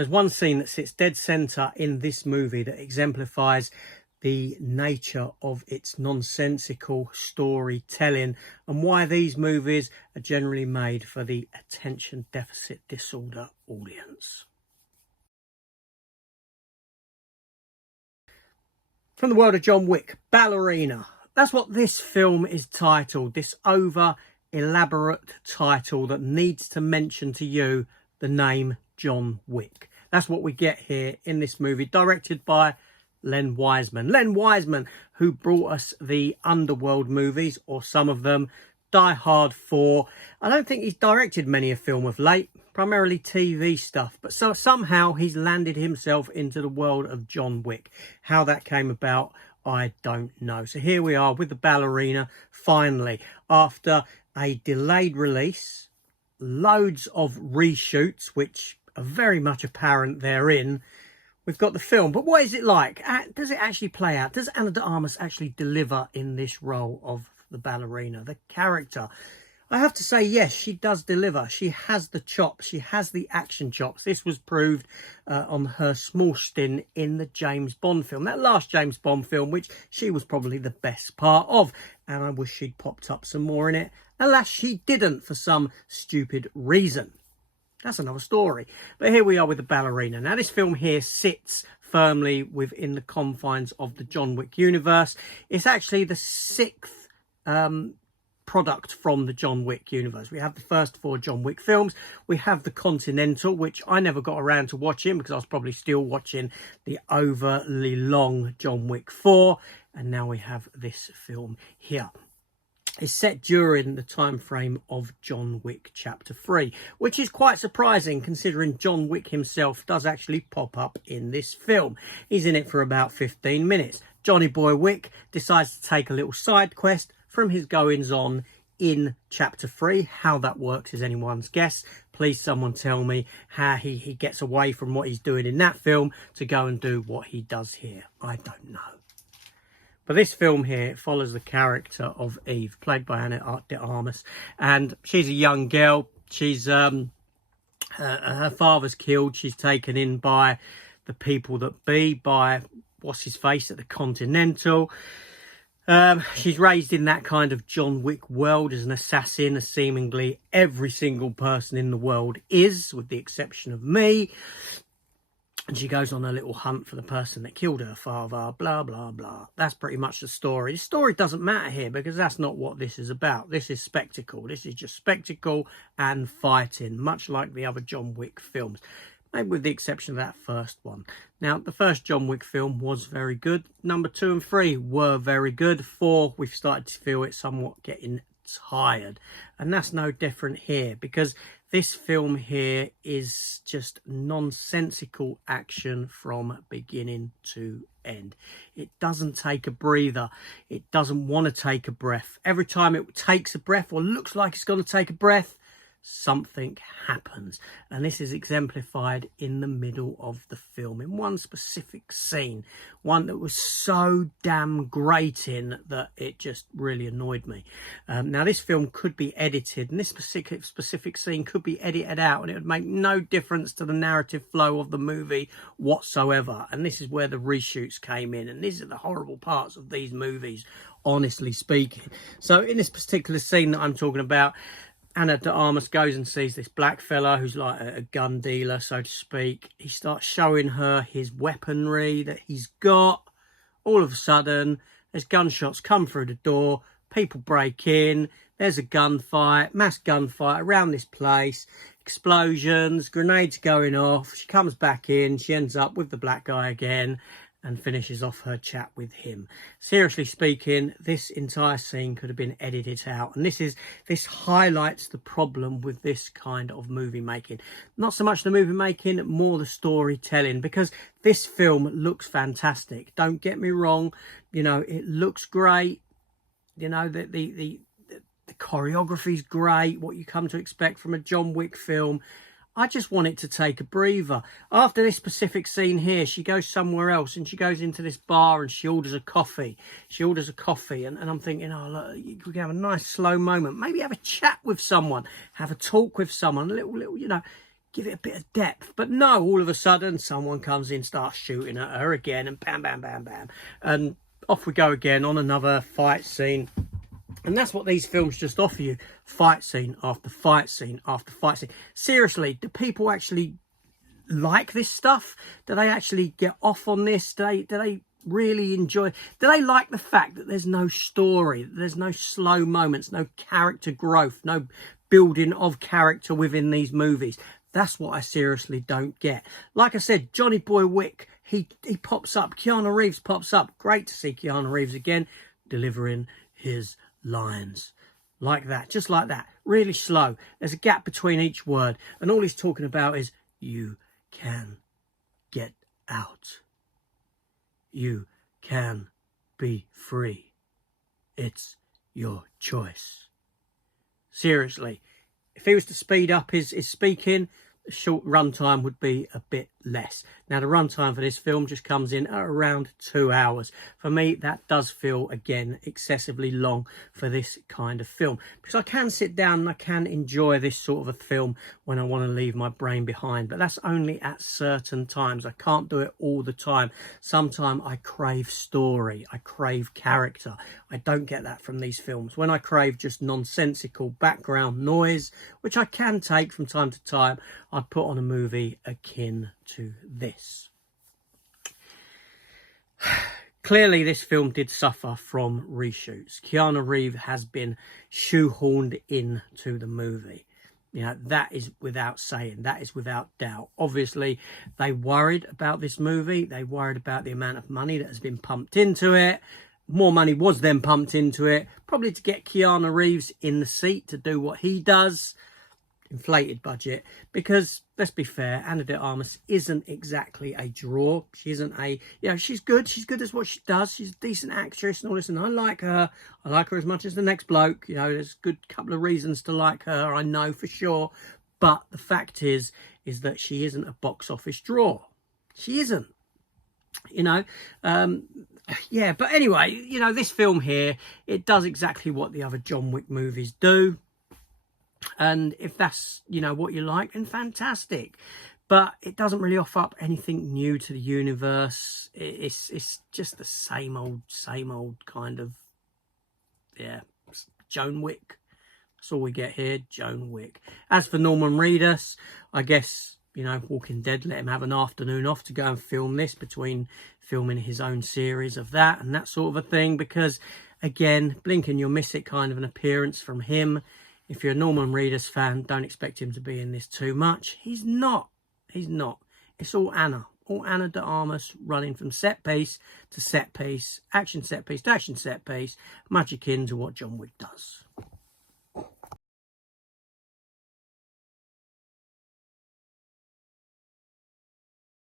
There's one scene that sits dead centre in this movie that exemplifies the nature of its nonsensical storytelling and why these movies are generally made for the attention deficit disorder audience. From the world of John Wick, Ballerina. That's what this film is titled, this over-elaborate title that needs to mention to you the name John Wick. That's what we get here in this movie, directed by Len Wiseman. Len Wiseman, who brought us the Underworld movies, or some of them, Die Hard 4. I don't think he's directed many a film of late, primarily TV stuff, but so somehow he's landed himself into the world of John Wick. How that came about, I don't know. So here we are with the Ballerina, finally, after a delayed release, loads of reshoots, which are very much apparent therein. We've got the film, but what is it like? Does it actually play out? Does Ana de Armas actually deliver in this role of the Ballerina, the character? I have to say, yes, she does deliver. She has the chops. She has the action chops. This was proved on her small stint in the James Bond film, that last James Bond film, which she was probably the best part of. And I wish she'd popped up some more in it. Alas, she didn't for some stupid reason. That's another story. But here we are with the Ballerina. Now, this film here sits firmly within the confines of the John Wick universe. It's actually the sixth product from the John Wick universe. We have the first 4 John Wick films. We have the Continental, which I never got around to watching because I was probably still watching the overly long John Wick 4. And now we have this film here. Is set during the time frame of John Wick Chapter 3, which is quite surprising considering John Wick himself does actually pop up in this film. He's in it for about 15 minutes. Johnny Boy Wick decides to take a little side quest from his goings-on in Chapter 3. How that works is anyone's guess. Please someone tell me how he gets away from what he's doing in that film to go and do what he does here. I don't know. But this film here follows the character of Eve, played by Ana de Armas, and she's a young girl. She's her father's killed. She's taken in by the people that be, by what's his face at the Continental. She's raised in that kind of John Wick world as an assassin, as seemingly every single person in the world is, with the exception of me. And she goes on a little hunt for the person that killed her father, blah, blah, blah. That's pretty much the story. The story doesn't matter here because that's not what this is about. This is spectacle. This is just spectacle and fighting, much like the other John Wick films. Maybe with the exception of that first one. Now, the first John Wick film was very good. Number 2 and 3 were very good. 4, we've started to feel it somewhat getting tired. And that's no different here because this film here is just nonsensical action from beginning to end. It doesn't take a breather. It doesn't want to take a breath. Every time it takes a breath or looks like it's going to take a breath, something happens. And this is exemplified in the middle of the film in one specific scene, one that was so damn grating that it just really annoyed me. Now this film could be edited, and this specific scene could be edited out, and it would make no difference to the narrative flow of the movie whatsoever. And this is where the reshoots came in, and these are the horrible parts of these movies, honestly speaking. So in this particular scene that I'm talking about, Ana de Armas goes and sees this black fella who's like a gun dealer, so to speak. He starts showing her his weaponry that he's got. All of a sudden, there's gunshots come through the door. People break in. There's a gunfight, mass gunfight around this place. Explosions, grenades going off. She comes back in. She ends up with the black guy again and finishes off her chat with him. Seriously speaking, this entire scene could have been edited out. And this highlights the problem with this kind of movie making. Not so much the movie making, more the storytelling, because this film looks fantastic. Don't get me wrong, you know, it looks great. You know, the choreography's great, what you come to expect from a John Wick film. I just want it to take a breather. After this specific scene here, she goes somewhere else and she goes into this bar and she orders a coffee. And I'm thinking, oh, look, you could have a nice slow moment. Maybe have a chat with someone, have a talk with someone, a little, you know, give it a bit of depth. But no, all of a sudden someone comes in, starts shooting at her again, and bam, bam, bam, bam, and off we go again on another fight scene. And that's what these films just offer you: fight scene after fight scene after fight scene. Seriously, do people actually like this stuff? Do they actually get off on this? Do they really enjoy? Do they like the fact that there's no story, that there's no slow moments, no character growth, no building of character within these movies? That's what I seriously don't get. Like I said, Johnny Boy Wick, he pops up. Keanu Reeves pops up. Great to see Keanu Reeves again delivering his lines like that, just like that, really slow. There's a gap between each word, and all he's talking about is, you can get out. You can be free. It's your choice. Seriously, if he was to speed up his speaking, the short runtime would be a bit less. Now, the runtime for this film just comes in at around 2 hours. For me, that does feel, again, excessively long for this kind of film, because I can sit down and I can enjoy this sort of a film when I want to leave my brain behind, but that's only at certain times. I can't do it all the time. Sometimes I crave story, I crave character. I don't get that from these films. When I crave just nonsensical background noise, which I can take from time to time, I'd put on a movie akin to this. Clearly, this film did suffer from reshoots. Keanu Reeves has been shoehorned into the movie. You know, that is without saying, that is without doubt. Obviously, they worried about this movie. They worried about the amount of money that has been pumped into it. More money was then pumped into it, probably to get Keanu Reeves in the seat to do what he does. Inflated budget, because let's be fair, Ana de Armas isn't exactly a draw. She isn't a, you know, she's good at what she does. She's a decent actress and all this, and I like her as much as the next bloke. You know, there's a good couple of reasons to like her, I know for sure, but the fact is that she isn't a box office draw. She isn't, you know. Yeah, but anyway, you know, this film here, it does exactly what the other John Wick movies do. And if that's, you know, what you like, then fantastic. But it doesn't really offer up anything new to the universe. It's just the same old kind of, yeah, Joan Wick. That's all we get here, Joan Wick. As for Norman Reedus, I guess, you know, Walking Dead let him have an afternoon off to go and film this, between filming his own series of that and that sort of a thing. Because, again, blink and you'll miss it kind of an appearance from him. If you're a Norman Reedus fan, don't expect him to be in this too much. He's not. He's not. It's all Ana de Armas running from set piece to set piece, action set piece to action set piece, much akin to what John Wick does.